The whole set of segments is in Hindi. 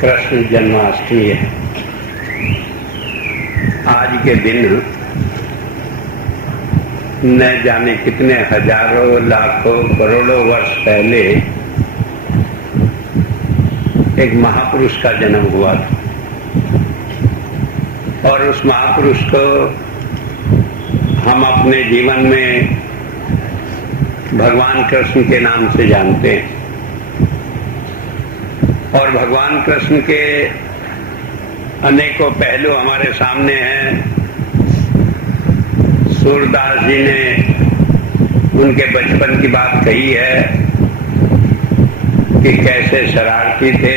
कृष्ण जन्माष्टमी है। आज के दिन न जाने कितने हजारों लाखों करोड़ों वर्ष पहले एक महापुरुष का जन्म हुआ था और उस महापुरुष को हम अपने जीवन में भगवान कृष्ण के नाम से जानते हैं। और भगवान कृष्ण के अनेकों पहलू हमारे सामने हैं। सूरदास जी ने उनके बचपन की बात कही है कि कैसे शरारती थे,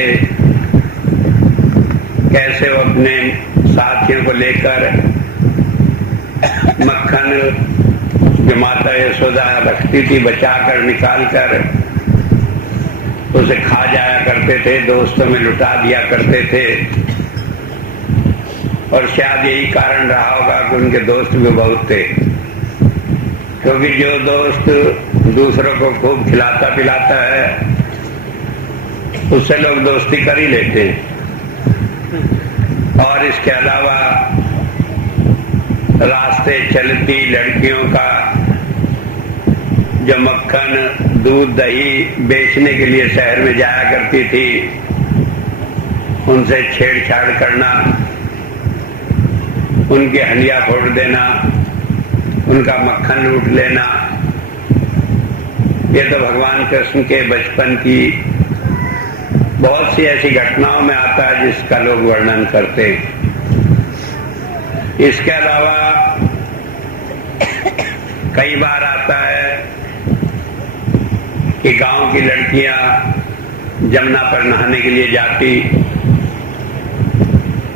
कैसे वो अपने साथियों को लेकर मक्खन जो माता यशोदा रखती थी बचा कर निकाल कर उसे खा जाया करते थे, दोस्तों में लुटा दिया करते थे। और शायद यही कारण रहा होगा कि उनके दोस्त भी बहुत थे, क्योंकि जो दोस्त दूसरों को खूब खिलाता पिलाता है उससे लोग दोस्ती कर ही लेते हैं। और इसके अलावा रास्ते चलती लड़कियों का जो मक्खन दूध दही बेचने के लिए शहर में जाया करती थी, उनसे छेड़छाड़ करना, उनकी हंडिया फोड़ देना, उनका मक्खन लूट लेना, ये तो भगवान कृष्ण के बचपन की बहुत सी ऐसी घटनाओं में आता है जिसका लोग वर्णन करते हैं। इसके अलावा कई बार आता है कि गांव की लड़कियां जमुना पर नहाने के लिए जाती,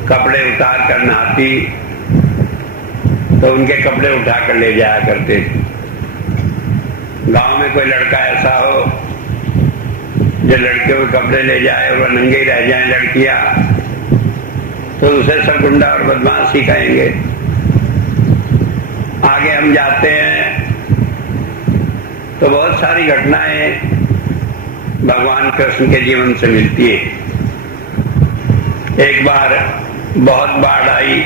कपड़े उतार कर नहाती तो उनके कपड़े उठा कर ले जाया करते थे। गांव में कोई लड़का ऐसा हो जो लड़कियों के कपड़े ले जाए और नंगे रह जाए लड़कियां, तो उसे सब गुंडा और बदमाश सिखाएंगे। आगे हम जाते हैं तो बहुत सारी घटनाएं भगवान कृष्ण के जीवन से मिलती है। एक बार बहुत बाढ़ आई,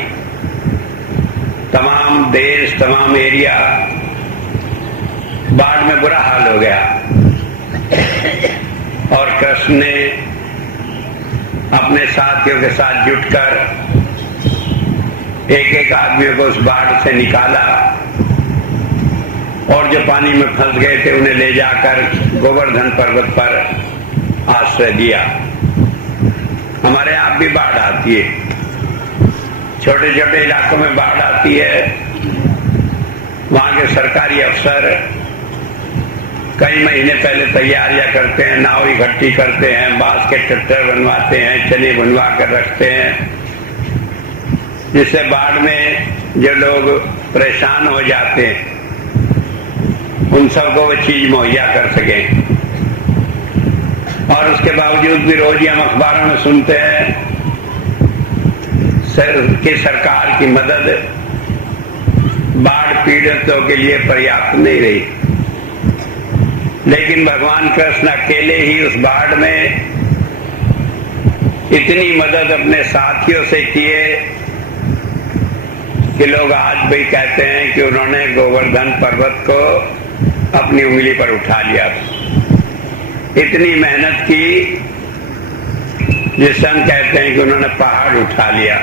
तमाम देश तमाम एरिया बाढ़ में बुरा हाल हो गया और कृष्ण ने अपने साथियों के साथ जुटकर एक एक आदमी को उस बाढ़ से निकाला और जो पानी में फंस गए थे उन्हें ले जाकर गोवर्धन पर्वत पर आश्रय दिया। हमारे यहाँ भी बाढ़ आती है, छोटे छोटे इलाकों में बाढ़ आती है। वहां के सरकारी अफसर कई महीने पहले तैयारियां करते हैं, नाव इकट्ठी करते हैं, बांस के टट्टर बनवाते हैं, चने बनवा कर रखते हैं, जिससे बाढ़ में जो लोग परेशान हो जाते हैं उन सबको वो चीज मुहैया कर सके। और उसके बावजूद भी रोज हम अखबारों में सुनते हैं कि सरकार की मदद बाढ़ पीड़ितों के लिए पर्याप्त नहीं रही। लेकिन भगवान कृष्ण अकेले ही उस बाढ़ में इतनी मदद अपने साथियों से किए कि लोग आज भी कहते हैं कि उन्होंने गोवर्धन पर्वत को अपनी उंगली पर उठा लिया। इतनी मेहनत की जिससे हम कहते हैं कि उन्होंने पहाड़ उठा लिया।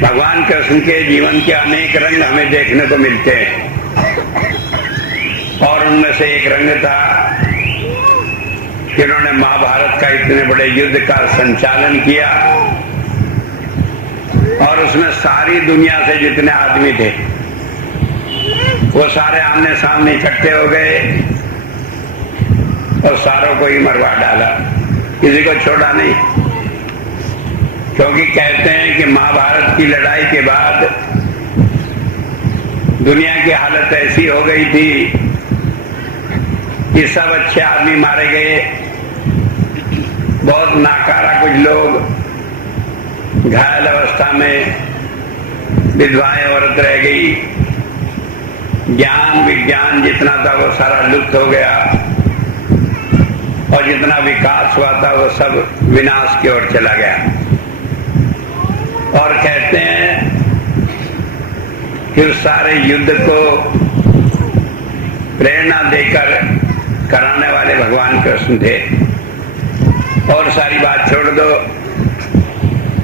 भगवान कृष्ण के जीवन के अनेक रंग हमें देखने को मिलते हैं और उनमें से एक रंग था कि उन्होंने महाभारत का इतने बड़े युद्ध का संचालन किया और उसमें सारी दुनिया से जितने आदमी थे वो सारे आमने सामने इकट्ठे हो गए और सारों को ही मरवा डाला, किसी को छोड़ा नहीं। क्योंकि कहते हैं कि महाभारत की लड़ाई के बाद दुनिया की हालत ऐसी हो गई थी कि सब अच्छे आदमी मारे गए, बहुत नाकारा कुछ लोग घायल अवस्था में, विधवाएं औरत रह गई, ज्ञान विज्ञान जितना था वो सारा लुप्त हो गया और जितना विकास हुआ था वो सब विनाश की ओर चला गया। और कहते हैं कि उस सारे युद्ध को प्रेरणा देकर कराने वाले भगवान कृष्ण थे। और सारी बात छोड़ दो,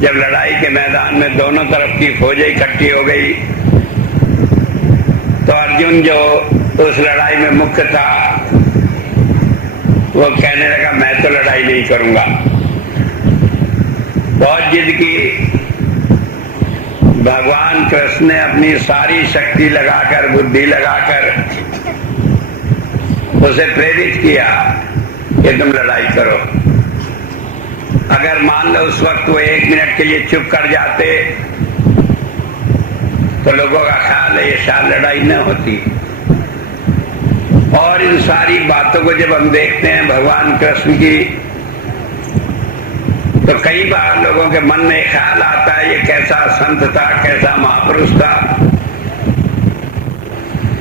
जब लड़ाई के मैदान में दोनों तरफ की फौजें इकट्ठी हो गई तो अर्जुन जो उस लड़ाई में मुख्य था वो कहने लगा मैं तो लड़ाई नहीं करूंगा। बहुत जिद की। भगवान कृष्ण ने अपनी सारी शक्ति लगाकर, बुद्धि लगाकर उसे प्रेरित किया कि तुम लड़ाई करो। अगर मान लो उस वक्त वो 1 मिनट के लिए चुप कर जाते तो लोगों का ख्याल है ये शायद लड़ाई न होती। और इन सारी बातों को जब हम देखते हैं भगवान कृष्ण की, तो कई बार लोगों के मन में ख्याल आता है ये कैसा संत था, कैसा महापुरुष था,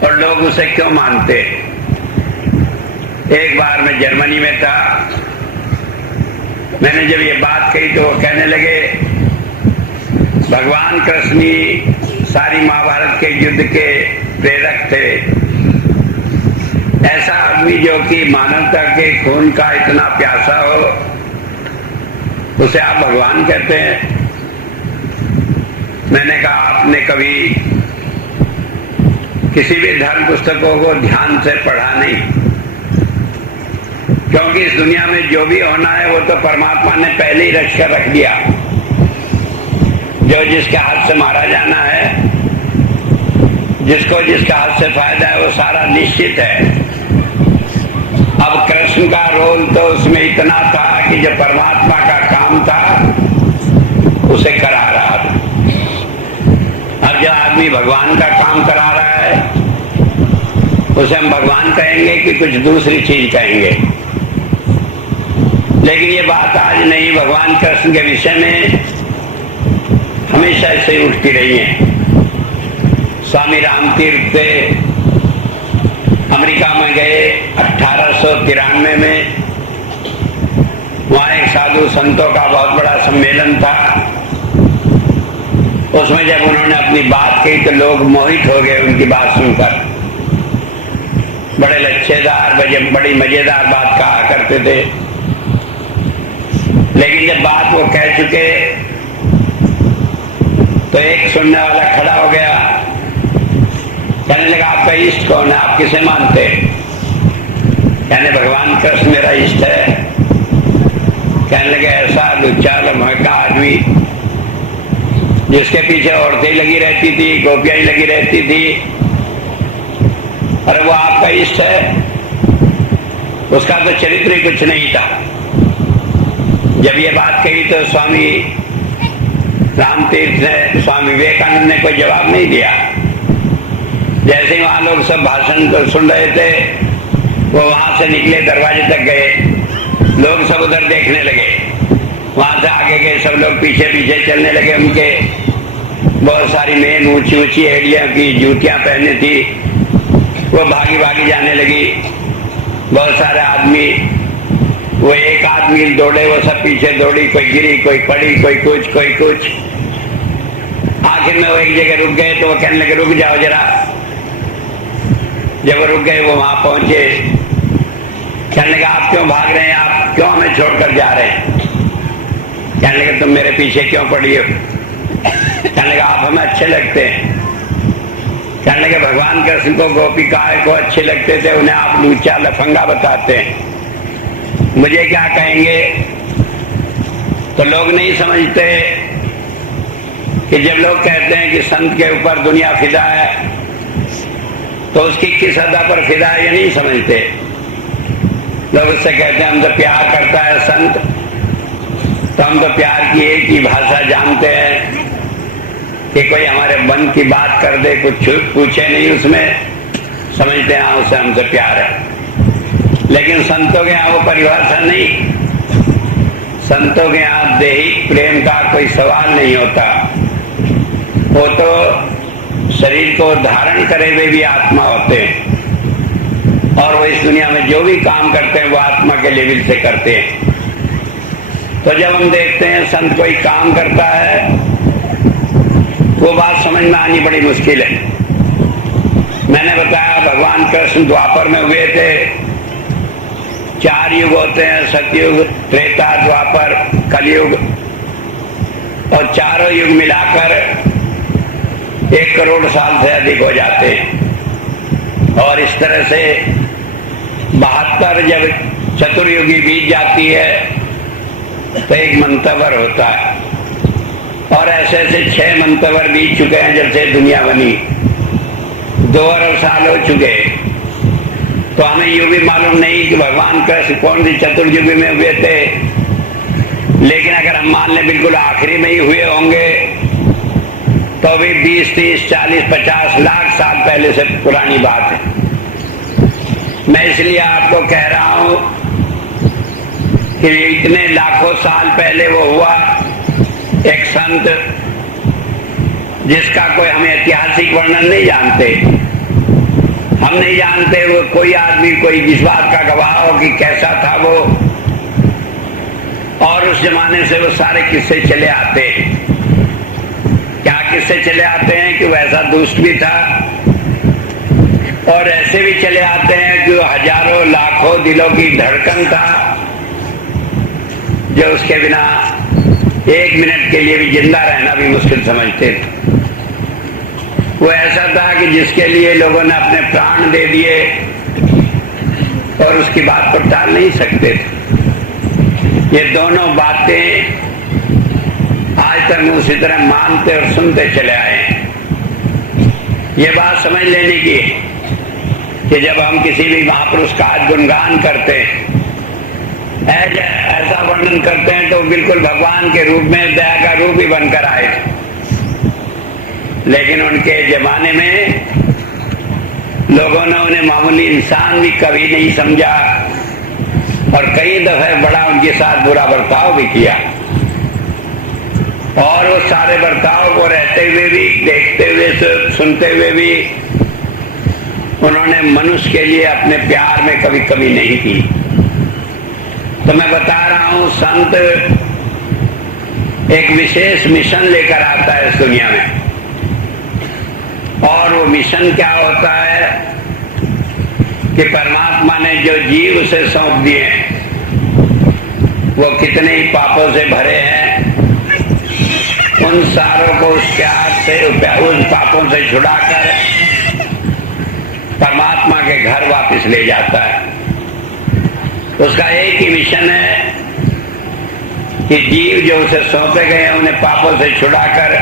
और लोग उसे क्यों मानते। एक बार मैं जर्मनी में था, मैंने जब ये बात कही तो वो कहने लगे भगवान कृष्ण ही सारी महाभारत के युद्ध के प्रेरक थे। ऐसा आदमी जो कि मानवता के खून का इतना प्यासा हो उसे आप भगवान कहते हैं। मैंने कहा आपने कभी किसी भी धर्म पुस्तकों को ध्यान से पढ़ा नहीं, क्योंकि इस दुनिया में जो भी होना है वो तो परमात्मा ने पहले ही रच कर रख दिया। जो जिसके हाथ से मारा जाना है, जिसको जिसके हाथ से फायदा है, वो सारा निश्चित है। अब कृष्ण का रोल तो उसमें इतना था कि जो परमात्मा का काम था उसे करा रहा था। अब जो आदमी भगवान का काम करा रहा है उसे हम भगवान कहेंगे कि कुछ दूसरी चीज कहेंगे। लेकिन ये बात आज नहीं, भगवान कृष्ण के विषय में हमेशा ऐसे ही उठती रही है। स्वामी रामतीर्थ से अमेरिका में गए 1893 में। वहां एक साधु संतों का बहुत बड़ा सम्मेलन था। उसमें जब उन्होंने अपनी बात कही तो लोग मोहित हो गए उनकी बात सुनकर। बड़े लच्छेदार, बड़ी मजेदार बात कहा करते थे। लेकिन जब बात वो कह चुके तो एक सुनने वाला खड़ा हो गया, कहने लगा आपका इष्ट कौन है, आप किसे मानते? कहने भगवान कृष्ण मेरा इष्ट है। कहने लगे ऐसा लुच्चा लम्हा आदमी जिसके पीछे औरतें लगी रहती थी, गोपियां लगी रहती थी, अरे वो आपका इष्ट है? उसका तो चरित्र ही कुछ नहीं था। जब ये बात कही तो स्वामी रामतीर्थ ने, स्वामी विवेकानंद ने कोई जवाब नहीं दिया। जैसे ही वहां लोग सब भाषण को सुन रहे थे वो वहां से निकले, दरवाजे तक गए, लोग सब उधर देखने लगे। वहां से आगे गए, सब लोग पीछे पीछे चलने लगे। उनके बहुत सारी मेन ऊंची ऊंची एड़ियों की जूतियां पहनी थी, वो भागी भागी जाने लगी। बहुत सारे आदमी, वो एक आदमी दौड़े, वो सब पीछे दौड़ी, कोई गिरी, कोई पड़ी, कोई कुछ, कोई कुछ। आखिर में वो एक जगह रुक गए तो वो कहने लगे रुक जाओ जरा। जब वो रुक गए वो वहां पहुंचे, कहने लगे आप क्यों भाग रहे हैं, आप क्यों हमें छोड़कर जा रहे हैं? कहने लगे तुम मेरे पीछे क्यों पड़ी हो? कहने लगे आप हमें अच्छे लगते हैं। कहने लगे भगवान कृष्ण को गोपिकाएं को अच्छे लगते थे, उन्हें आप लूचा लफंगा बताते हैं, मुझे क्या कहेंगे? तो लोग नहीं समझते कि जब लोग कहते हैं कि संत के ऊपर दुनिया फिदा है तो उसकी किस अदा पर फिदा है ये नहीं समझते। लोग उससे कहते हैं हम तो प्यार करता है संत, तो हम तो प्यार की एक ही भाषा जानते हैं कि कोई हमारे मन की बात कर दे, कुछ पूछे नहीं, उसमें समझते हैं उसे हमसे प्यार है। लेकिन संतों के यहाँ वो परिभाषा नहीं। संतों के यहाँ दैहिक प्रेम का कोई सवाल नहीं होता। वो तो शरीर को धारण करे हुए भी आत्मा होते हैं। और वो इस दुनिया में जो भी काम करते हैं वो आत्मा के लेवल से करते हैं। तो जब हम देखते हैं संत कोई काम करता है, वो बात समझ में आनी बड़ी मुश्किल है। मैंने बताया भगवान कृष्ण द्वापर में हुए थे। 4 युग होते हैं, सतयुग, त्रेता, द्वापर, कलयुग, और चारों युग मिलाकर 1 करोड़ साल से अधिक हो जाते हैं। और इस तरह से 72 जब चतुर्युगी बीत जाती है तो 1 मंतवर होता है। और ऐसे ऐसे 6 मंतवर बीत चुके हैं जब से दुनिया बनी। 2 अरब साल हो चुके। तो हमें यूं भी मालूम नहीं कि भगवान कृष्ण कौन सी चतुर्युगी में हुए थे, लेकिन अगर हम मान लें बिल्कुल आखिरी में ही हुए होंगे तो भी 20, 30, 40, 50 लाख साल पहले से पुरानी बात है। मैं इसलिए आपको कह रहा हूं कि इतने लाखों साल पहले वो हुआ एक संत जिसका कोई हम ऐतिहासिक वर्णन नहीं जानते। हम नहीं जानते वो कोई आदमी कोई इस बात का गवाह हो कि कैसा था वो, और उस जमाने से वो सारे किस्से चले आते हैं। क्या किस्से चले आते हैं कि वो ऐसा दुष्ट भी था, और ऐसे भी चले आते हैं कि वो हजारों लाखों दिलों की धड़कन था जो उसके बिना 1 मिनट के लिए भी जिंदा रहना भी मुश्किल समझते थे। वो ऐसा था कि जिसके लिए लोगों ने अपने प्राण दे दिए और उसकी बात को टाल नहीं सकते थे। ये दोनों बातें आज तक हम उसी तरह मानते और सुनते चले आए हैं। ये बात समझ लेने की कि जब हम किसी भी महापुरुष का गुणगान करते हैं, ऐसा वर्णन करते हैं, तो बिल्कुल भगवान के रूप में दया का रूप ही बनकर आए थे। लेकिन उनके जमाने में लोगों ने उन्हें मामूली इंसान भी कभी नहीं समझा, और कई दफे बड़ा उनके साथ बुरा बर्ताव भी किया। और वो सारे बर्ताव को रहते हुए भी, देखते हुए, सुनते हुए भी उन्होंने मनुष्य के लिए अपने प्यार में कभी कमी नहीं की। तो मैं बता रहा हूं, संत एक विशेष मिशन लेकर आता है इस दुनिया में, और वो मिशन क्या होता है कि परमात्मा ने जो जीव उसे सौंप दिए वो कितने ही पापों से भरे हैं, उन सारों को उस प्यार से, उन पापों से छुड़ाकर परमात्मा के घर वापस ले जाता है। उसका एक ही मिशन है कि जीव जो उसे सौंपे गए हैं उन्हें पापों से छुड़ाकर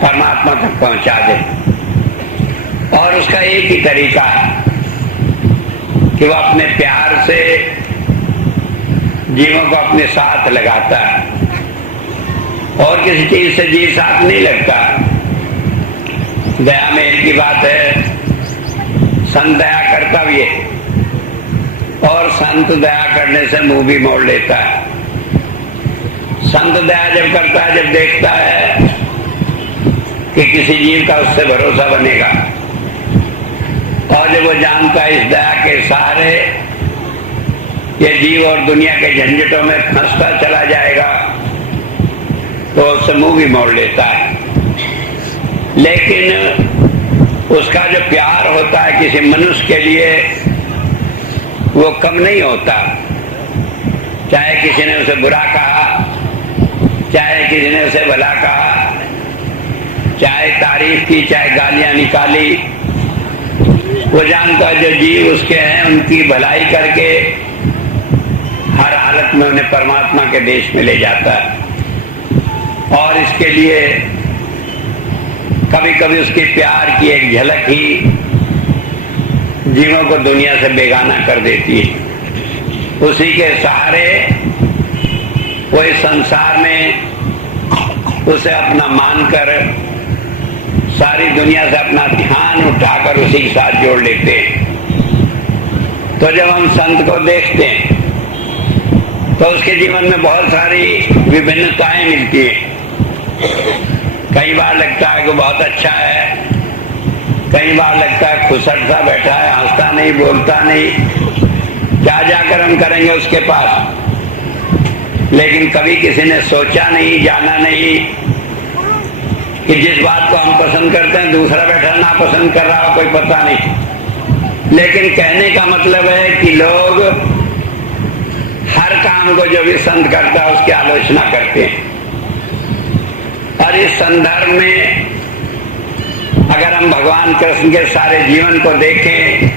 परमात्मा तक पहुंचा दे। और उसका एक ही तरीका है कि वो अपने प्यार से जीवों को अपने साथ लगाता है, और किसी चीज से जीव साथ नहीं लगता। दया में एक ही बात है, संत दया करता भी है, और संत दया करने से मुंह भी मोड़ लेता है। संत दया जब करता है, जब देखता है कि किसी जीव का उससे भरोसा बनेगा, और जब वो जानता है इस दया के सहारे ये जीव और दुनिया के झंझटों में फंसता चला जाएगा, तो उससे मुंह भी मोड़ लेता है। लेकिन उसका जो प्यार होता है किसी मनुष्य के लिए, वो कम नहीं होता। चाहे किसी ने उसे बुरा कहा, चाहे किसी ने उसे भला कहा, चाहे तारीफ की, चाहे गालियां निकाली, वो जानता है जो जीव उसके हैं उनकी भलाई करके हर हालत में उन्हें परमात्मा के देश में ले जाता है। और इसके लिए कभी कभी उसके प्यार की एक झलक ही जीवों को दुनिया से बेगाना कर देती है। उसी के सहारे वो इस संसार में उसे अपना मानकर सारी दुनिया से अपना ध्यान उठाकर उसी के साथ जोड़ लेते हैं। तो जब हम संत को देखते हैं तो उसके जीवन में बहुत सारी विभिन्नताएं मिलती हैं। कई बार लगता है कि बहुत अच्छा है, कई बार लगता है खुसट सा बैठा है, हंसता नहीं, बोलता नहीं, क्या जाकर हम करेंगे उसके पास। लेकिन कभी किसी ने सोचा नहीं, जाना नहीं कि जिस बात को हम पसंद करते हैं दूसरा बैठा ना पसंद कर रहा हो, कोई पता नहीं। लेकिन कहने का मतलब है कि लोग हर काम को जो भी संत करता है उसकी आलोचना करते हैं। और इस संदर्भ में अगर हम भगवान कृष्ण के सारे जीवन को देखें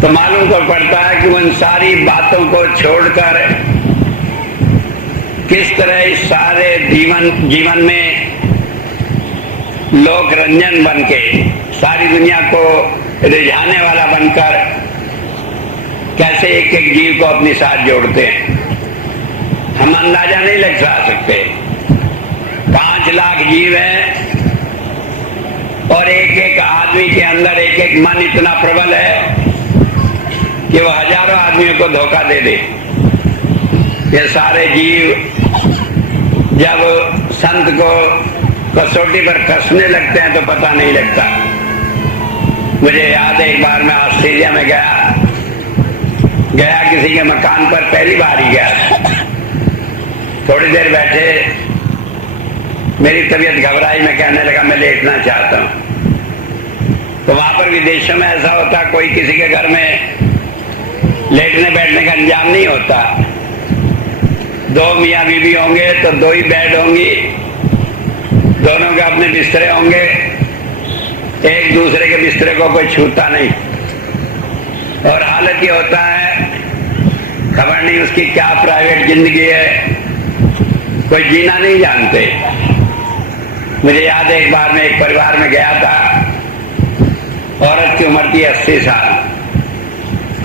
तो मालूम को पड़ता है कि वो इन सारी बातों को छोड़कर किस तरह इस सारे जीवन में लोक रंजन बनके सारी दुनिया को रिझाने वाला बनकर कैसे एक एक जीव को अपने साथ जोड़ते हैं, हम अंदाजा नहीं लगा सकते। 5 लाख जीव हैं और एक एक आदमी के अंदर एक एक मन इतना प्रबल है कि वो हजारों आदमियों को धोखा दे दे। ये सारे जीव जब संत को कसौटी पर कसने लगते हैं तो पता नहीं लगता। मुझे याद है एक बार मैं ऑस्ट्रेलिया में गया किसी के मकान पर, पहली बार ही गया। थोड़ी देर बैठे, मेरी तबीयत घबराई, मैं कहने लगा मैं लेटना चाहता हूं। तो वहां पर विदेशों में ऐसा होता, कोई किसी के घर में लेटने बैठने का इंतजाम नहीं होता। 2 मियाँ बीवी होंगे तो 2 ही बेड होंगी, दोनों के अपने बिस्तरे होंगे, एक दूसरे के बिस्तरे को कोई छूता नहीं। और हालत ये होता है, खबर नहीं उसकी क्या प्राइवेट जिंदगी है, कोई जीना नहीं जानते। मुझे याद है एक बार मैं एक परिवार में गया था, औरत की उम्र थी 80 साल,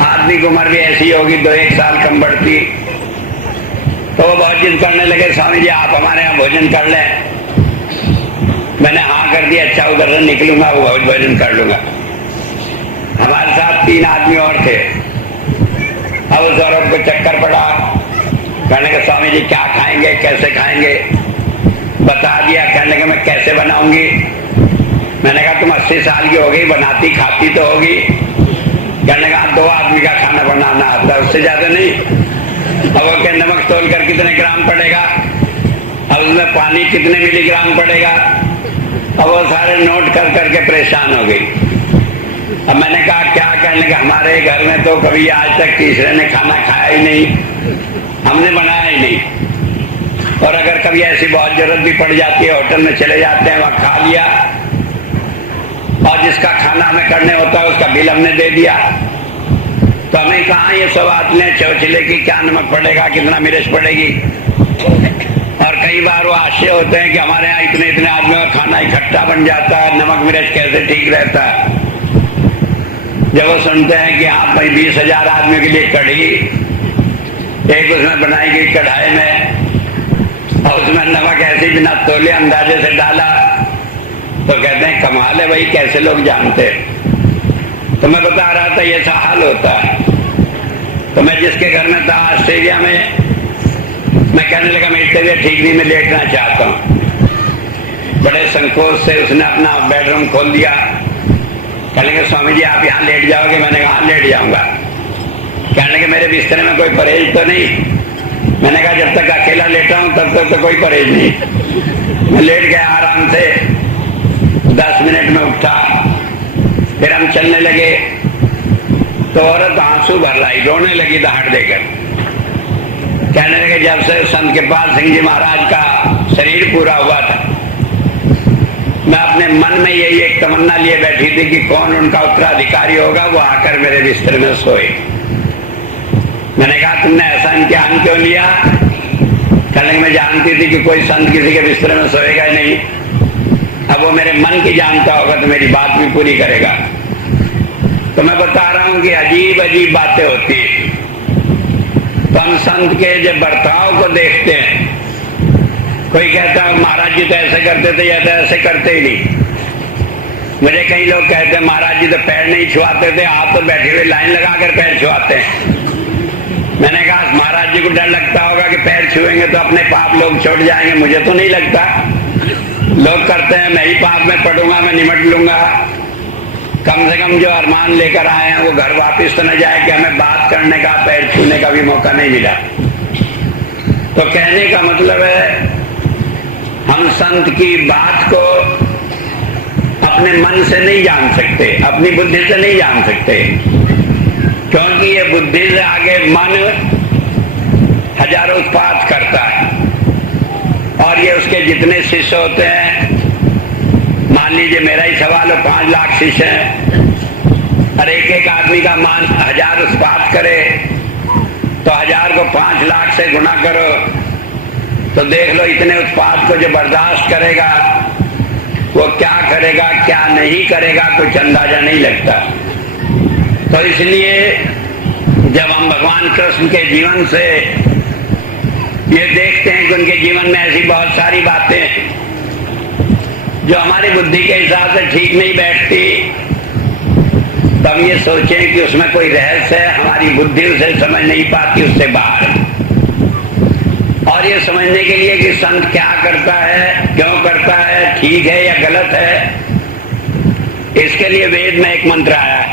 आदमी की उम्र भी ऐसी होगी 2-1 साल कम बढ़ती। तो वो बहुत जिद करने लगे, स्वामी जी आप हमारे यहाँ भोजन कर लें। मैंने हाँ कर दिया, अच्छा उधर से निकलूंगा वो भोजन कर लूंगा। हमारे साथ 3 आदमी और थे। अब उस औरत को चक्कर पड़ा, कहने के स्वामी जी क्या खाएंगे, कैसे खाएंगे, बता दिया। कहने के मैं कैसे बनाऊंगी। मैंने कहा तुम 80 साल की हो गई, बनाती खाती तो होगी। कहने का 2 आदमी का खाना बनाना आता है, उससे ज्यादा नहीं। अब वो के नमक तोल कर कितने ग्राम पड़ेगा, अब उसमें पानी कितने मिलीग्राम पड़ेगा, अब वो सारे नोट कर करके परेशान हो गई। अब मैंने कहा क्या। कहने का हमारे घर में तो कभी आज तक तीसरे ने खाना खाया ही नहीं, हमने बनाया ही नहीं। और अगर कभी ऐसी बहुत जरूरत भी पड़ जाती है, होटल में चले जाते हैं, वहां खा लिया, और जिसका खाना हमें करने होता है उसका बिल हमने दे दिया। तो हमें कहाँ ये सब आदमी चौचले की क्या नमक पड़ेगा, कितना मिर्च पड़ेगी। और कई बार वो आश्चर्य होते हैं कि हमारे यहाँ इतने इतने आदमियों का खाना इकट्ठा बन जाता है, नमक मिर्च कैसे ठीक रहता है। जब वो सुनते हैं कि आप भाई 20,000 आदमियों के लिए कढ़ी एक उसमें बनाई गई कढ़ाई में, और उसमें नमक ऐसे बिना तोले अंदाजे से डाला, तो कहते हैं कमाल है भाई, कैसे लोग जानते हैं। तो मैं बता रहा था ये सा हाल होता है। तो मैं जिसके घर में था ऑस्ट्रेलिया में, मैं कहने लगा मेरी तबीयत ठीक नहीं, मैं लेटना चाहता हूँ। बड़े संकोच से उसने अपना बेडरूम खोल दिया। कहने लगे स्वामी जी आप यहाँ लेट जाओगे। मैंने कहा लेट जाऊंगा। कहने लगे मेरे बिस्तर में कोई परहेज तो नहीं। मैंने कहा जब तक अकेला लेटा हूं तब तक तो कोई परहेज नहीं। मैं लेट गया आराम से, 10 मिनट में उठा, फिर हम चलने लगे तो औरत आंसू भर लाई, रोने लगी दहाड़ देकर। कहने लगे जब से संत कृपाल सिंह जी महाराज का शरीर पूरा हुआ था, मैं अपने मन में यही एक तमन्ना लिए बैठी थी कि कौन उनका उत्तराधिकारी होगा, वो आकर मेरे बिस्तर में सोए। मैंने कहा तुमने ऐसा इम्तिहान क्यों लिया। कहने मैं जानती थी कि कोई संत किसी के बिस्तर में सोएगा ही नहीं, अब वो मेरे मन की जानता होगा तो मेरी बात भी पूरी करेगा। तो मैं बता रहा हूं कि अजीब अजीब बातें होती हैं। तो हम संत के जब बर्ताव को देखते हैं, कोई कहता है महाराज जी तो ऐसे करते थे, या तो ऐसे करते ही नहीं। मुझे कई लोग कहते हैं महाराज जी तो पैर नहीं छुआते थे, आप तो बैठे हुए लाइन लगाकर पैर छुआते हैं। मैंने कहा महाराज जी को डर लगता होगा कि पैर छुएंगे तो अपने पाप लोग छोड़ जाएंगे, मुझे तो नहीं लगता। लोग करते हैं मैं ही पाप में पड़ूंगा, मैं निमट लूंगा। कम से कम जो अरमान लेकर आए हैं वो घर वापस तो न जाए कि हमें बात करने का, पैर छूने का भी मौका नहीं मिला। तो कहने का मतलब है हम संत की बात को अपने मन से नहीं जान सकते, अपनी बुद्धि से नहीं जान सकते, क्योंकि ये बुद्धि से आगे मन हजारों उत्पात करता है। और ये उसके जितने शिष्य होते हैं, मान लीजिए मेरा ही सवाल हो, 5 लाख शिष्य हैं और एक एक आदमी का मान 1000 उत्पात करे तो 1000 को 5 लाख से गुना करो तो देख लो इतने उत्पात को जो बर्दाश्त करेगा वो क्या करेगा क्या नहीं करेगा कुछ अंदाजा नहीं लगता। तो इसलिए जब हम भगवान कृष्ण के जीवन से ये देखते हैं कि उनके जीवन में ऐसी बहुत सारी बातें जो हमारी बुद्धि के हिसाब से ठीक नहीं बैठती, तब ये सोचें कि उसमें कोई रहस्य है, हमारी बुद्धि उसे समझ नहीं पाती, उससे बाहर। और ये समझने के लिए कि संत क्या करता है, क्यों करता है, ठीक है या गलत है, इसके लिए वेद में एक मंत्र आया है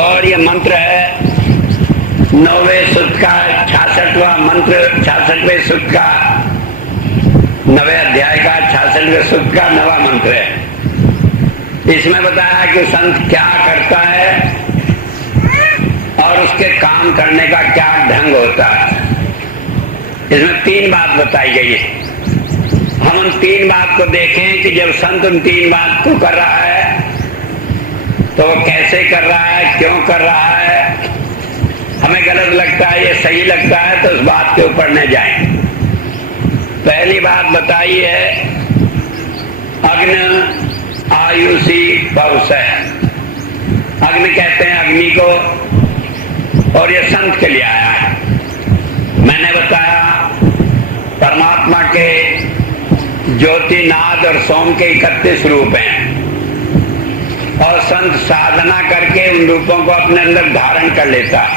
और ये मंत्र है 9वें सूक्त का 66वां मंत्र, 66वें सूक्त का 9वें अध्याय का 66वें सूक्त का 9वां मंत्र है। इसमें बताया कि संत क्या करता है और उसके काम करने का क्या ढंग होता है। इसमें 3 बात बताई गई है। हम उन 3 बात को देखें कि जब संत उन 3 बात को कर रहा है तो वो कैसे कर रहा है, क्यों कर रहा है, हमें गलत लगता है, ये सही लगता है तो उस बात के ऊपर न जाएं। पहली बात बताई है अग्नि आयुषी पवसः। अग्नि कहते हैं अग्नि को और ये संत के लिए आया है। मैंने बताया परमात्मा के ज्योति, नाद और सोम के 31 रूप हैं और संत साधना करके उन रूपों को अपने अंदर धारण कर लेता है।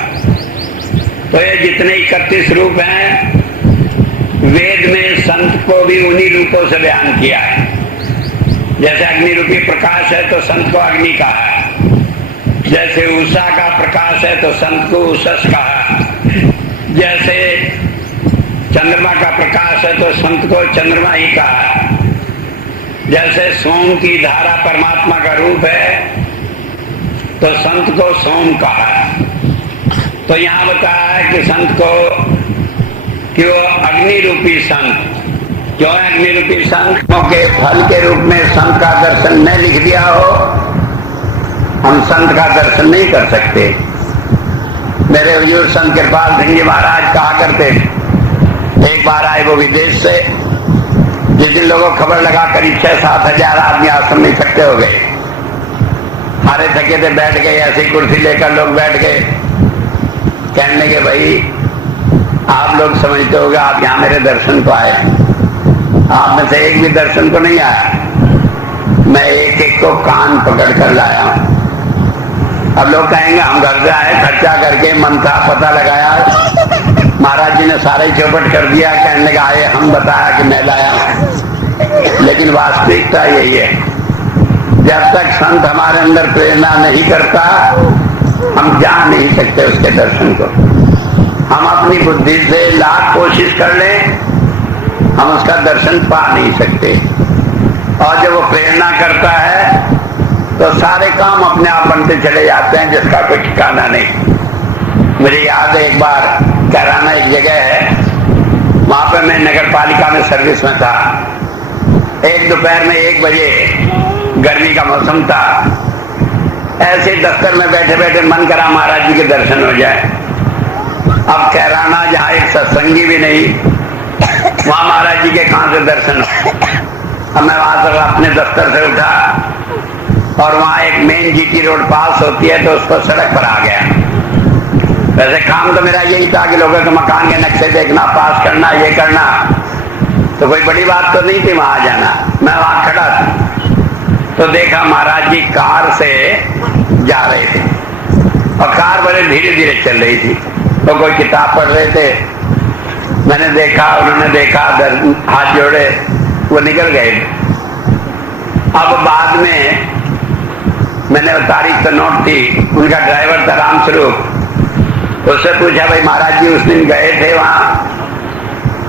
तो ये जितने 31 रूप हैं वेद में संत को भी उन्हीं रूपों से बयान किया है। जैसे अग्नि रूपी प्रकाश है तो संत को अग्नि कहा है, जैसे उषा का प्रकाश है तो संत को उषस कहा है, जैसे चंद्रमा का प्रकाश है तो संत को चंद्रमा ही कहा है, जैसे सोम की धारा परमात्मा का रूप है तो संत को सोम कहा है। तो यहाँ बताया है कि संत को कि वो अग्नि रूपी संत। क्यों अग्नि रूपी संत? क्योंकि फल के रूप में संत का दर्शन न लिख दिया हो, हम संत का दर्शन नहीं कर सकते। मेरे हुजूर संत कृपाल सिंह जी महाराज कहा करते, एक बार आए वो विदेश से, जिस दिन लोगों को खबर लगा करीब 6-7 हजार आदमी आश्रम में इकट्ठे हो गए। हारे थके थे, बैठ गए, ऐसी कुर्सी लेकर लोग बैठ गए। कहने लगे भाई आप लोग समझते होगे आप यहाँ मेरे दर्शन को आए, आप में से एक भी दर्शन को नहीं आया। मैं एक एक को कान पकड़ कर लाया हूं। अब लोग कहेंगे हम घर से आए, खर्चा करके मन का पता लगाया, महाराज जी ने सारा ही चौपट कर दिया। कहने लगा आए हम बताया कि मैं लाया हूं। लेकिन वास्तविकता यही है, जब तक संत हमारे अंदर प्रेरणा नहीं करता हम जान नहीं सकते उसके दर्शन को। हम अपनी बुद्धि से लाख कोशिश कर लें, हम उसका दर्शन पा नहीं सकते। और जब वो प्रेरणा करता है तो सारे काम अपने आप बनते चले जाते हैं, जिसका कोई ठिकाना नहीं। मुझे याद है एक बार कैराना एक जगह है, वहां पर मैं नगर पालिका में सर्विस में था। एक दोपहर में 1 बजे, गर्मी का मौसम था, ऐसे दफ्तर में बैठे बैठे मन करा महाराज जी के दर्शन हो जाए। अब कैराना जहाँ एक सत्संगी भी नहीं, वहां महाराज जी के कहां से दर्शन हो। अब मैं वहां से अपने दफ्तर से उठा और वहां एक मेन जीटी रोड पास होती है तो उस पर सड़क पर आ गया। वैसे काम तो मेरा यही था कि लोगों के मकान के नक्शे देखना, पास करना, ये करना, तो कोई बड़ी बात तो नहीं थी वहां जाना। मैं वहां खड़ा था तो देखा महाराज जी कार से जा रहे थे और कार बड़े धीरे धीरे चल रही थी। तो कोई किताब पढ़ रहे थे, मैंने देखा, उन्होंने देखा, हाथ जोड़े, वो निकल गए। अब बाद में मैंने तारीख तो नोट थी, उनका ड्राइवर था राम स्वरूप, उससे पूछा भाई महाराज जी उस दिन गए थे वहां?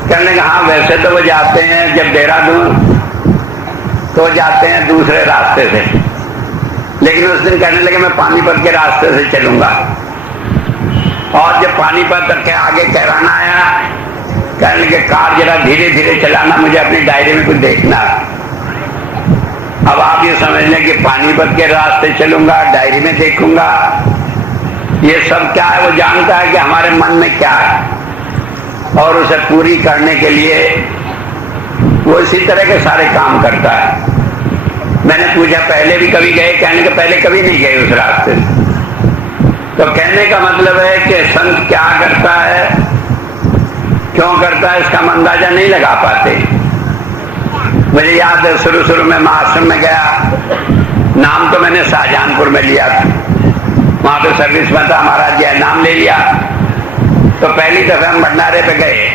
कहने लगा हाँ वैसे तो वो जाते हैं जब देहरादून तो जाते हैं दूसरे रास्ते से, लेकिन उस दिन कहने लगे मैं पानीपत के रास्ते से चलूंगा। और जब पानीपत तक के आगे कैराना आया, कहने लगे कार जरा धीरे धीरे चलाना, मुझे अपनी डायरी में कुछ देखना। अब आप ये समझ लें कि पानीपत के रास्ते चलूंगा, डायरी में देखूंगा, ये सब क्या है? वो जानता है कि हमारे मन में क्या है और उसे पूरी करने के लिए वो इसी तरह के सारे काम करता है। मैंने पूछा पहले भी कभी गए? कहने के पहले कभी नहीं गए उस रास्ते से। तो कहने का मतलब है कि संत क्या करता है, क्यों करता है, इसका हम अंदाजा नहीं लगा पाते। मुझे याद है शुरू शुरू में मैं आश्रम में गया, नाम तो मैंने शाहजहानपुर में लिया था, वहां पे सर्विस में था, महाराज जी नाम ले लिया। तो पहली दफे हम भंडारे पे गए,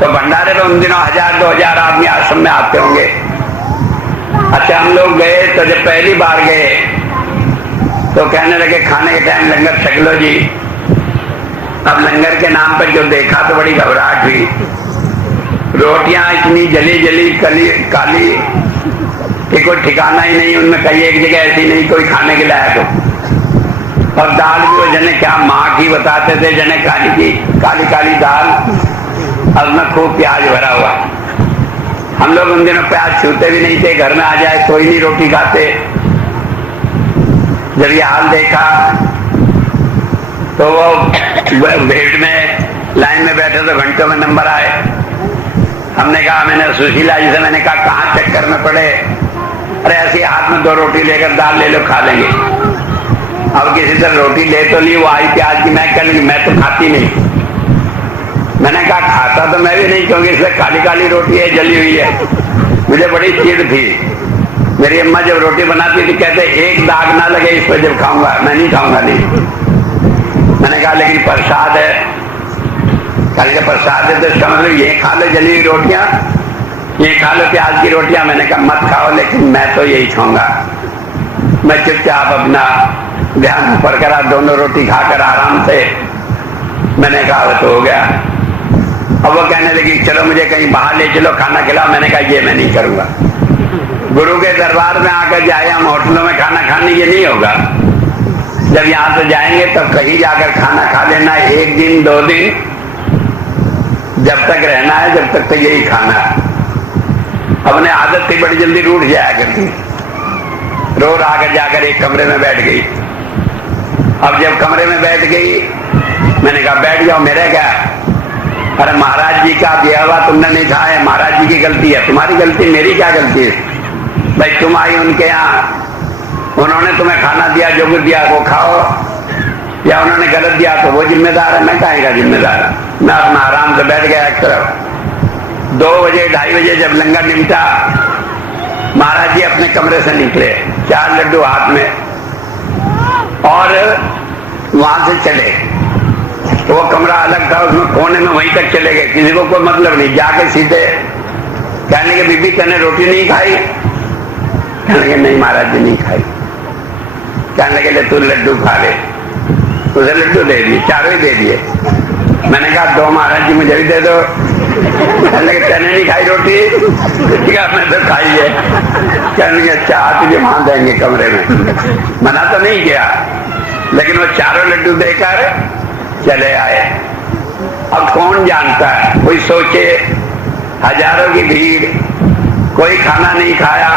तो भंडारे पे उन दिनों 1000-2000 आदमी आश्रम में आते होंगे। अच्छा हम लोग गए तो जब पहली बार गए तो कहने लगे खाने के टाइम लंगर छक लो जी। अब लंगर के नाम पर जो देखा तो बड़ी घबराहट हुई, रोटियां इतनी जली जली काली कि कोई ठिकाना ही नहीं, उनमें कई एक जगह ऐसी नहीं कोई खाने के लायक हो। और दाल भी वो जने क्या माँ की बताते थे, जने काली काली दाल, और उसमें खूब प्याज भरा हुआ। हम लोग उन दिनों प्याज छूते भी नहीं थे, घर में आ जाए कोई नहीं रोटी खाते। जब ये हाल देखा तो वो भीड़ में लाइन में बैठे तो घंटों में नंबर आए। हमने कहा, मैंने सुशीला जी से मैंने कहा कहाँ चक्कर में पड़े? अरे ऐसे हाथ में 2 रोटी लेकर दाल ले लो खा लेंगे। अब किसी तरह रोटी ले तो ली, वो आई प्याज की, मैं कह मैं तो खाती नहीं। मैंने कहा खाता तो मैं भी नहीं, क्योंकि इसमें काली काली रोटी है, जली हुई है। मुझे बड़ी चिढ़ थी। मेरी अम्मा जब रोटी बनाती थी कहते एक दाग ना लगे इस पर जब खाऊंगा, मैं नहीं खाऊंगा नहीं। मैंने कहा लेकिन प्रसाद है, कल प्रसाद है तो इसका मतलब ये खा लो जली हुई रोटियां, ये खा लो प्याज की रोटियां। मैंने कहा मत खाओ, लेकिन मैं तो यही खाऊंगा। मैं चुपचाप अपना ध्यान ऊपर करा, दोनों रोटी खाकर आराम से मैंने कहा वो तो हो गया। अब वो कहने लगी चलो मुझे कहीं बाहर ले चलो, खाना खिलाओ। मैंने कहा ये मैं नहीं करूंगा। गुरु के दरबार में आकर जाए हम होटलों में खाना खाने, ये नहीं होगा। जब यहां से जाएंगे तब कहीं जाकर खाना खा लेना, 1 दिन 2 दिन, जब तक रहना है जब तक तो यही खाना है। अपने आदत थी बड़ी जल्दी रूठ जाया करती, रोज आकर जाकर एक कमरे में बैठ गई। अब जब कमरे में बैठ गई मैंने कहा बैठ जाओ, मेरा क्या? अरे महाराज जी का दिया हुआ तुमने नहीं खाया है, महाराज जी की गलती है। तुम्हारी गलती? मेरी क्या गलती है भाई? तुम आई उनके यहाँ, उन्होंने तुम्हें खाना दिया, जो कुछ दिया वो खाओ, या उन्होंने गलत दिया तो वो जिम्मेदार है, मैं काहे का जिम्मेदार है? मैं अपना आराम से बैठ गया एक तरफ। 2 बजे 2:30 बजे जब लंगर निपटा, महाराज जी अपने कमरे से निकले, 4 लड्डू हाथ में, और वहां से चले। तो वो कमरा अलग था, उसमें कोने में वहीं तक चले गए, किसी को कोई मतलब नहीं। जाके सीधे कहने के बीबी तने रोटी नहीं खाई? कहने लगे नहीं महाराज जी नहीं खाई। कहने लगे तू लड्डू खा ले। उसे लड्डू दे दिए, 4 ही दे दिए। मैंने कहा 2 महाराज जी मुझे भी दे दो। कहने लगे तने नहीं खाई रोटी? क्या मैं तो खाई है। कहने लगे अच्छा तुझे वहां देंगे कमरे में। मना तो नहीं किया, लेकिन वो 4 लड्डू देकर चले आए। अब कौन जानता है, कोई सोचे हजारों की भीड़, कोई खाना नहीं खाया,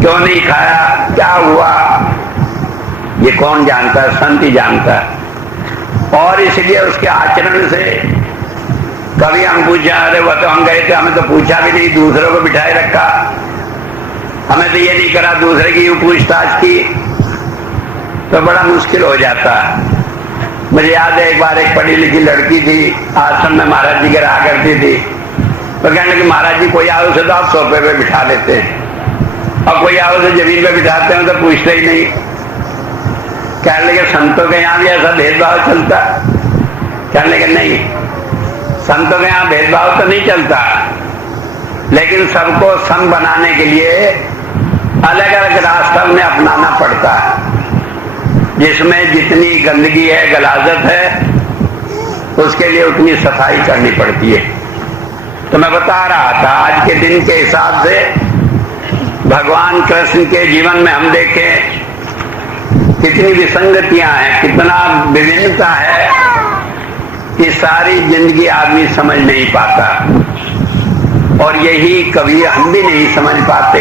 क्यों नहीं खाया, क्या हुआ, ये कौन जानता है? संत ही जानता है। और इसलिए उसके आचरण से कभी हम पूछा, अरे वो तो हम गए थे, हमें तो पूछा भी नहीं, दूसरों को बिठाए रखा, हमें तो ये नहीं करा, दूसरे की यूं पूछताछ की, तो बड़ा मुश्किल हो जाता है। मुझे याद है एक बार एक पढ़ी लिखी लड़की थी, आश्रम में महाराज जी के रहा करती थी। तो कहने लगी महाराज जी कोई आओ से तो आप सोफे पे बिठा देते हैं, और कोई आओ से जमीन पे बिठाते हैं तो पूछते ही नहीं। कहने लगे संतों के यहाँ भी ऐसा भेदभाव चलता? कहने लगे नहीं, संतों के यहाँ भेदभाव तो नहीं चलता, लेकिन सबको संग बनाने के लिए अलग अलग रास्ता उन्हें अपनाना पड़ता है। जिसमें जितनी गंदगी है, गलाजत है, उसके लिए उतनी सफाई करनी पड़ती है। तो मैं बता रहा था आज के दिन के हिसाब से भगवान कृष्ण के जीवन में हम देखें कितनी विसंगतियां हैं, कितना विभिन्नता है कि सारी जिंदगी आदमी समझ नहीं पाता। और यही कभी हम भी नहीं समझ पाते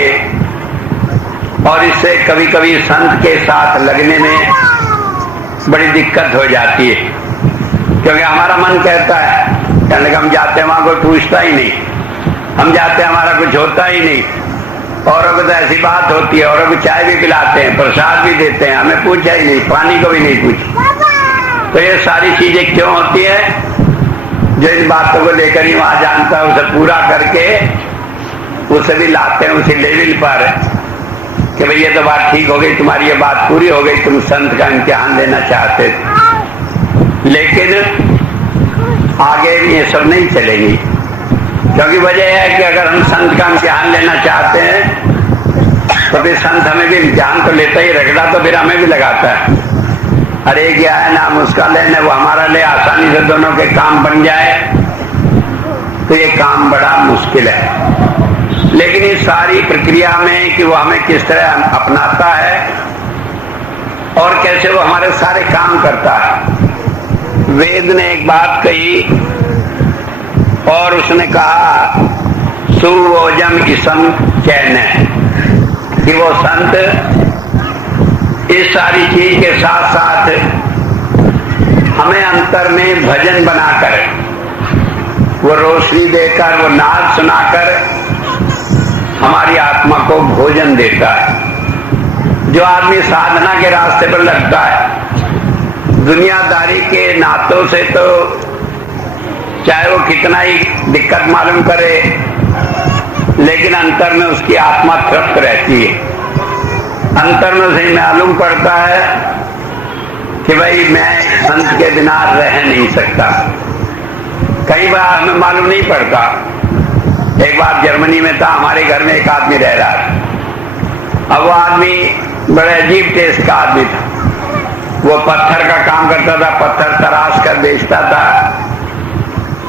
और इससे कभी कभी संत के साथ लगने में बड़ी दिक्कत हो जाती है, क्योंकि हमारा मन कहता है, कहने लगा हम जाते हैं वहां कोई पूछता ही नहीं, हम जाते हैं हमारा कुछ होता ही नहीं, औरों को तो ऐसी बात होती है, औरों को चाय भी पिलाते हैं, प्रसाद भी देते हैं, हमें पूछा ही नहीं, पानी को भी नहीं पूछा। तो ये सारी चीजें क्यों होती है? जो इन बातों को लेकर ही वहां जानता है उसे पूरा करके उसे भी लाते हैं उसी लेवल पर कि भाई ये तो बात ठीक हो गई, तुम्हारी ये बात पूरी हो गई, तुम संत का इम्तिहान लेना चाहते थे। लेकिन आगे ये सब नहीं चलेगी, क्योंकि वजह है कि अगर हम संत का इम्तिहान लेना चाहते हैं तो फिर संत हमें भी इम्तिहान तो लेता ही रखता, तो फिर हमें भी लगाता है। अरे क्या है नाम उसका लेने, वो हमारा ले, आसानी से दोनों के काम बन जाए, तो ये काम बड़ा मुश्किल है। लेकिन इस सारी प्रक्रिया में कि वो हमें किस तरह अपनाता है और कैसे वो हमारे सारे काम करता है। वेद ने एक बात कही और उसने कहा सुवोजम इसम चैन, कि वो संत इस सारी चीज के साथ साथ हमें अंतर में भजन बनाकर, वो रोशनी देकर, वो नाद सुनाकर हमारी आत्मा को भोजन देता है। जो आदमी साधना के रास्ते पर लगता है, दुनियादारी के नातों से तो चाहे वो कितना ही दिक्कत मालूम करे, लेकिन अंतर में उसकी आत्मा तृप्त रहती है। अंतर में उसे मालूम पड़ता है कि भाई मैं संत के बिना रह नहीं सकता। कई बार हमें मालूम नहीं पड़ता। एक बार जर्मनी में था, हमारे घर में एक आदमी रह रहा था। अब वो आदमी बड़े अजीब टेस्ट का आदमी था। वो पत्थर का काम करता था, पत्थर तराश कर बेचता था,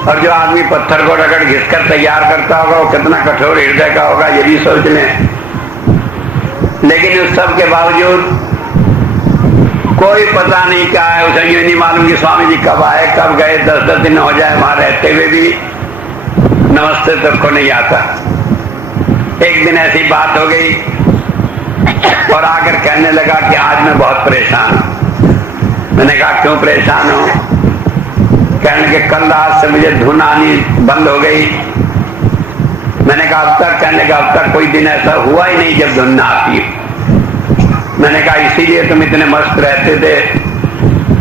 और जो आदमी पत्थर को रगड़ घिसकर तैयार करता होगा वो कितना कठोर हृदय का होगा, ये भी सोच लें। लेकिन उस सब के बावजूद कोई पता नहीं क्या है, उसे ये नहीं मालूम कि स्वामी जी कब आए कब गए, 10-10 दिन हो जाए वहां रहते हुए भी नमस्ते तक को नहीं आता। एक दिन ऐसी बात हो गई और आकर कहने लगा कि आज मैं बहुत परेशान हूं। मैंने कहा क्यों परेशान हूं? कहने के कल रात से मुझे धुन आनी बंद हो गई। मैंने कहा अब तक? कहने का अब तक कोई दिन ऐसा हुआ ही नहीं जब धुन ना आती। मैंने कहा इसीलिए तुम इतने मस्त रहते थे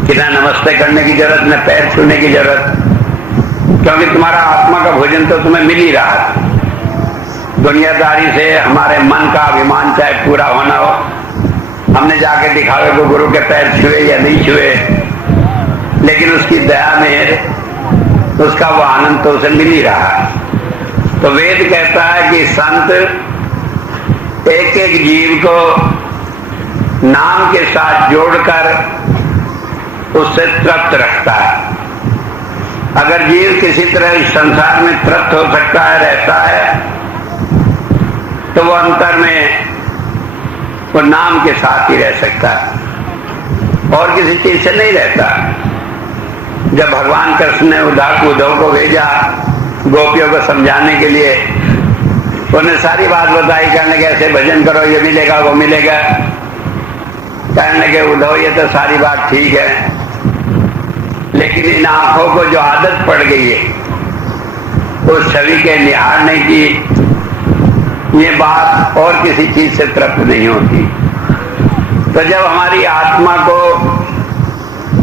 कि ना नमस्ते करने की जरूरत, न पैर छूने की जरूरत, क्योंकि तुम्हारा आत्मा का भोजन तो तुम्हें मिल ही रहा था। दुनियादारी से हमारे मन का अभिमान चाहे पूरा होना हो, हमने जाके दिखावे को गुरु के पैर छुए या नहीं छुए, लेकिन उसकी दया में उसका वो आनंद तो उसे मिल ही रहा है। तो वेद कहता है कि संत एक एक जीव को नाम के साथ जोड़कर उससे तृप्त रखता है। अगर जीव किसी तरह इस संसार में तृप्त हो सकता है, रहता है, तो वो अंतर में वो नाम के साथ ही रह सकता है और किसी चीज से नहीं रहता। जब भगवान कृष्ण ने उद्धव को भेजा गोपियों को समझाने के लिए, उन्हें सारी बात बताई, कहने के ऐसे भजन करो, ये मिलेगा वो मिलेगा। कहने के उद्धव ये तो सारी बात ठीक है, लेकिन इन आंखों को जो आदत पड़ गई है उस छवि के निहारने की, ये बात और किसी चीज से तृप्त नहीं होती। तो जब हमारी आत्मा को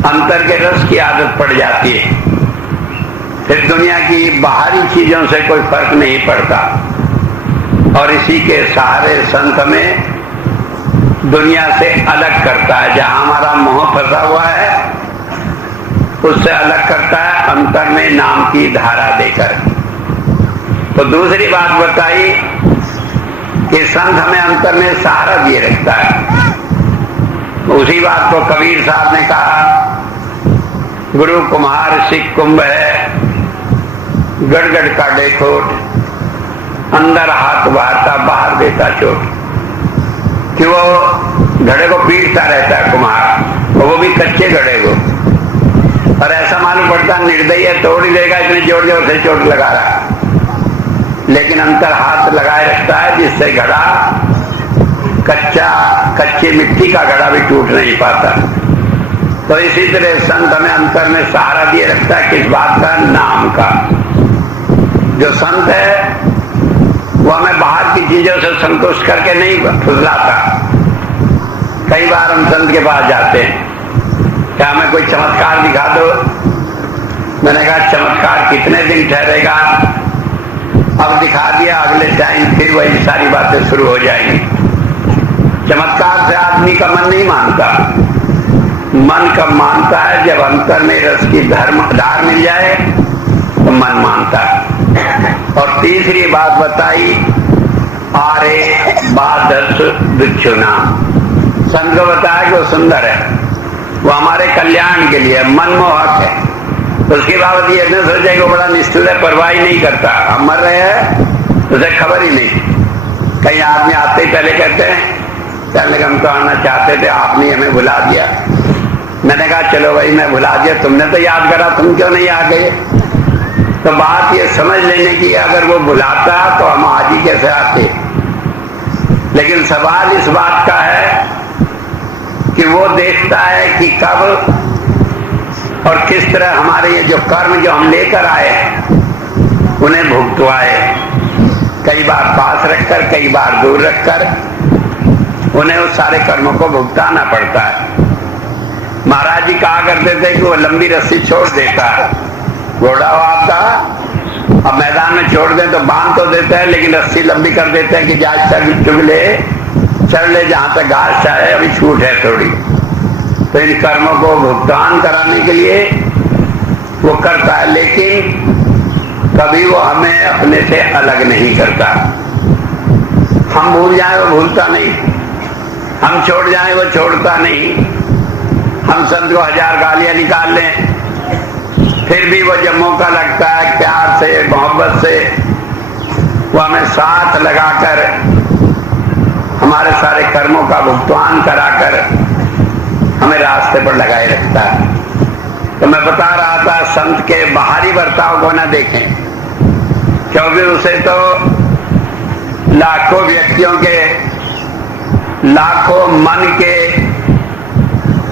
अंतर के रस की आदत पड़ जाती है, फिर दुनिया की बाहरी चीजों से कोई फर्क नहीं पड़ता। और इसी के सहारे संत में दुनिया से अलग करता है। जहां हमारा मोह फंसा हुआ है उससे अलग करता है अंतर में नाम की धारा देकर। तो दूसरी बात बताई कि संत हमें अंतर में सहारा दिए रखता है। उसी बात को कबीर साहब ने कहा, गुरु कुम्हार सिख कुंभ है, गड़गड़ का देखोट, अंदर हाथ बाहरता बाहर देता चोट। कि वो घड़े को पीटता रहता है कुम्हार, और वो भी कच्चे घड़े को, और ऐसा मालूम पड़ता निर्दयी है, तोड़ ही देगा, इतने जोर जोर से चोट लगा रहा है, लेकिन अंतर हाथ लगाए रखता है जिससे घड़ा कच्ची मिट्टी का घड़ा भी टूट नहीं पाता। तो इसी तरह संत हमें अंतर में सहारा दिए रखता है, किस बात का? नाम का। जो संत है वो हमें बाहर की चीजों से संतुष्ट करके नहीं फुसलाता। कई बार हम संत के पास जाते हैं, क्या हमें कोई चमत्कार दिखा दो? मैंने कहा चमत्कार कितने दिन ठहरेगा, अब दिखा दिया, अगले टाइम फिर वही सारी बातें शुरू हो जाएंगी। चमत्कार से आदमी का मन नहीं मानता। मन कब मानता है? जब अंतर में रस की धार मिल जाए तो मन मानता है। और तीसरी बात बताई, आरे बादस बिच्छुना। संत को बताया कि वो सुंदर है, वो हमारे कल्याण के लिए मनमोहक है। उसके बावजूद ये न सोचे कि वो बड़ा निष्ठुर है, परवाह ही नहीं करता, हम मर रहे हैं उसे खबर ही नहीं। कई आदमी आते ही पहले कहते हैं, पहले हम तो आना चाहते थे, आपने हमें भुला दिया। मैंने कहा चलो भाई मैं भुला दिया, तुमने तो याद करा, तुम क्यों नहीं आ गए? तो बात ये समझ लेने की, अगर वो भुलाता तो हम आज ही कैसे आते। लेकिन सवाल इस बात का है कि वो देखता है कि कब और किस तरह हमारे ये जो कर्म जो हम लेकर आए उन्हें भुगतवाए। कई बार पास रखकर, कई बार दूर रखकर उन्हें उस सारे कर्मों को भुगताना पड़ता है। महाराज जी कहा करते थे कि वो लंबी रस्सी छोड़ देता है, घोड़ा आता अब मैदान में छोड़ दें तो बांध तो देते हैं, लेकिन रस्सी लंबी कर देते हैं कि जाज तक चुग ले, चढ़ ले, जहां तक घास चाहे, अभी छूट है थोड़ी। तो इन कर्मों को भुगतान कराने के लिए वो करता है, लेकिन कभी वो हमें अपने से अलग नहीं करता। हम भूल जाए वो भूलता नहीं, हम छोड़ जाए वो छोड़ता नहीं। हम संत को 1000 गालियां निकाल लें, फिर भी वो जब मौका लगता है प्यार से, मोहब्बत से, वो हमें साथ लगाकर हमारे सारे कर्मों का भुगतान कराकर हमें रास्ते पर लगाए रखता है। तो मैं बता रहा था, संत के बाहरी बर्ताव को न देखें, क्योंकि उसे तो लाखों व्यक्तियों के, लाखों मन के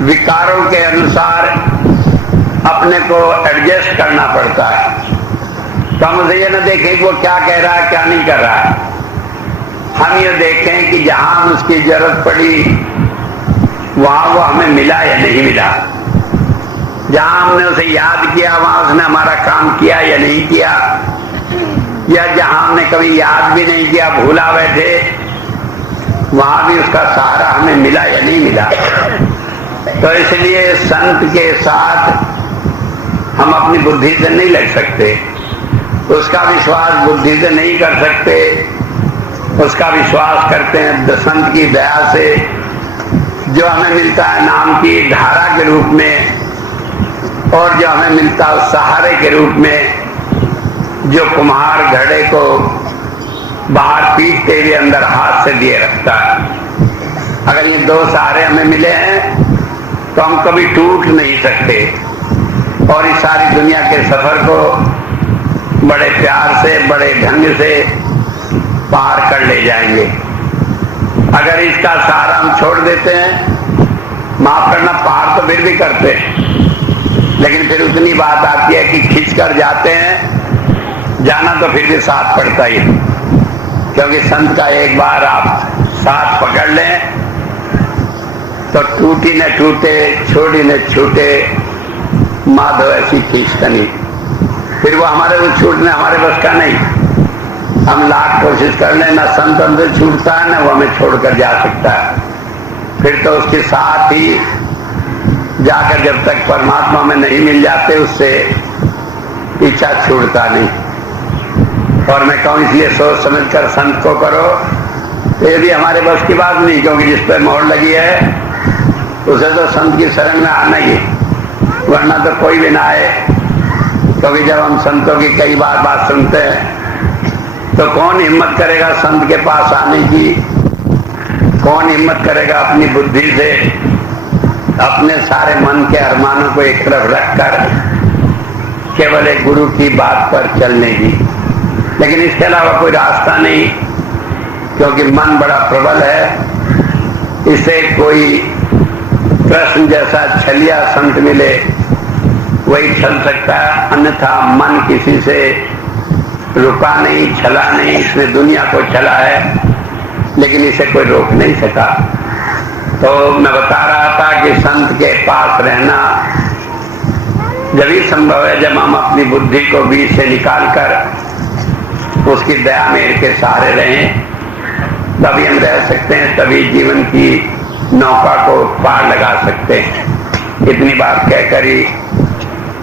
विकारों के अनुसार अपने को एडजस्ट करना पड़ता है। तो हम उसे ये न देखें कि वो क्या कह रहा है, क्या नहीं कर रहा है। हम ये देखें कि जहां उसकी जरूरत पड़ी वहां वो हमें मिला या नहीं मिला, जहां हमने उसे याद किया वहां उसने हमारा काम किया या नहीं किया, या जहां हमने कभी याद भी नहीं किया, भूला बैठे, वहां भी उसका सहारा हमें मिला या नहीं मिला। तो इसलिए संत के साथ हम अपनी बुद्धि से नहीं लग सकते, उसका विश्वास बुद्धि से नहीं कर सकते, उसका विश्वास करते हैं संत की दया से, जो हमें मिलता है नाम की धारा के रूप में, और जो हमें मिलता है सहारे के रूप में, जो कुम्हार घड़े को बाहर पीटते हुए अंदर हाथ से दिए रखता है। अगर ये दो सहारे हमें मिले हैं तो हम कभी टूट नहीं सकते, और इस सारी दुनिया के सफर को बड़े प्यार से, बड़े ढंग से पार कर ले जाएंगे। अगर इसका सहारा हम छोड़ देते हैं, माफ करना, पार तो फिर भी करते हैं, लेकिन फिर उतनी बात आती है कि खींच कर जाते हैं, जाना तो फिर भी साथ पड़ता ही, क्योंकि संत का एक बार आप साथ पकड़ लें तो टूटी न टूटे, छोड़ी न छूटे, माधव ऐसी खींचतनी। फिर वो हमारे को छूटने हमारे बस का नहीं। हम लाख कोशिश कर लें, ना संत हमसे छूटता है, ना वो हमें छोड़कर जा सकता है। फिर तो उसके साथ ही जाकर जब तक परमात्मा में नहीं मिल जाते, उससे पीछा छूटता नहीं। और मैं कहूं इसलिए सोच समझकर संत को करो, तो यदि हमारे बस की बात नहीं, क्योंकि जिस पर मोहर लगी है उसे तो संत की शरण में आना ही, वरना तो कोई भी ना आए। क्योंकि जब हम संतों की कई बार बात सुनते हैं तो कौन हिम्मत करेगा संत के पास आने की, कौन हिम्मत करेगा अपनी बुद्धि से अपने सारे मन के अरमानों को एक तरफ रखकर केवल एक गुरु की बात पर चलने की। लेकिन इसके अलावा कोई रास्ता नहीं, क्योंकि मन बड़ा प्रबल है। इसे कोई कृष्ण जैसा छलिया संत मिले वही चल सकता है, अन्यथा मन किसी से रुका नहीं, छला नहीं। इसने दुनिया को चला है लेकिन इसे कोई रोक नहीं सका। तो मैं बता रहा था कि संत के पास रहना जब ही संभव है जब हम अपनी बुद्धि को बीच से निकालकर उसकी दया मेर के सहारे रहें, तभी हम रह सकते हैं, तभी जीवन की नौका को पार लगा सकते हैं। इतनी बात कहकर ही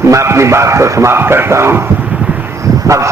मैं अपनी बात को समाप्त करता हूं। अब